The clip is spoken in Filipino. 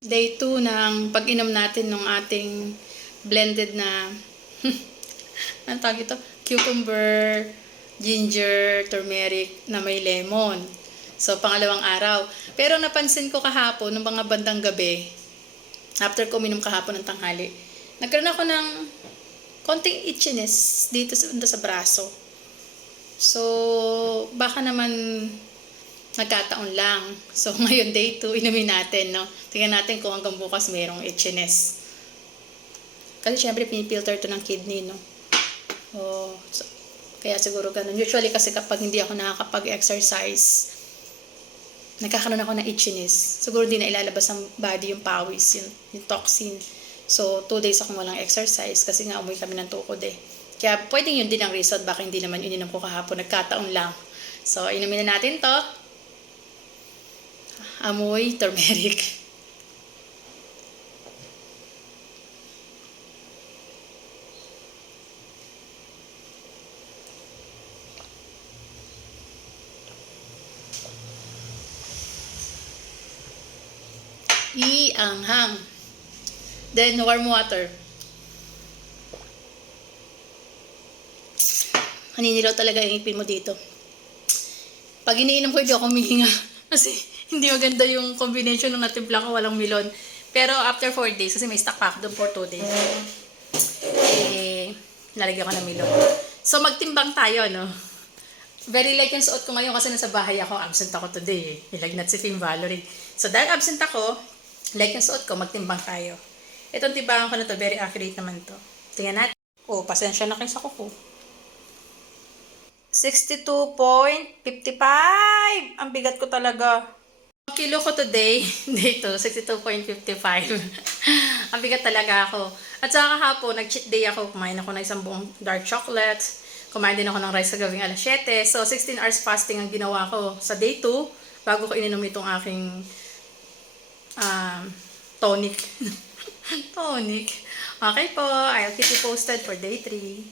Day 2 ng pag-inom natin ng ating blended na anong tawag ito? Cucumber, ginger, turmeric na may lemon. So, pangalawang araw. Pero napansin ko kahapon, ng mga bandang gabi, after ko uminom kahapon ng tanghali, nagkaroon ako ng konting itchiness dito sa braso. So, baka naman nagkataon lang. So, ngayon day 2, inumin natin, no? Tingnan natin kung hanggang bukas mayroong itchiness. Kasi syempre, pinipilter to ng kidney, no? So, kaya siguro ganun. Usually kasi kapag hindi ako nakakapag-exercise, nagkakaroon ako ng itchiness. Siguro hindi na ilalabas ng body yung pawis, yung toxin. So, 2 days akong walang exercise kasi nga umuwi kami ng tukod eh. Kaya pwedeng yun din ang reason baka hindi naman ininom ko kahapon. Nagkataon lang. So, inumin na natin to. Amoy turmeric. Ianghang. Then, warm water. Naninilaw talaga yung ipin mo dito. Pag iniinom ko, hindi ako humihinga. Kasi hindi maganda yung combination ng natimpla ko, walang milon. Pero after 4 days, kasi may stock pa ako doon for 2 days. Nalagyan ko ng milon. So, magtimbang tayo, no? Very light yung suot ko ngayon kasi nasa bahay ako. Absent ako today. Nilagnat si Fim Valerie. So, dahil absent ako, light yung suot ko, magtimbang tayo. Itong timbangan ko na to, very accurate naman to. Tingnan natin. Oh, pasensya na kayo sa kuko. 62.55! Ang bigat ko talaga. Ang kilo ko today, dito, 62.55. Ang bigat talaga ako. At saka kahapon, nag-cheat day ako. Kumain ako ng isang buong dark chocolate. Kumain din ako ng rice sa gawing alas 7. So, 16 hours fasting ang ginawa ko sa day 2 bago ko ininom itong aking tonic. Tonic. Okay po, I'll keep you posted for day 3.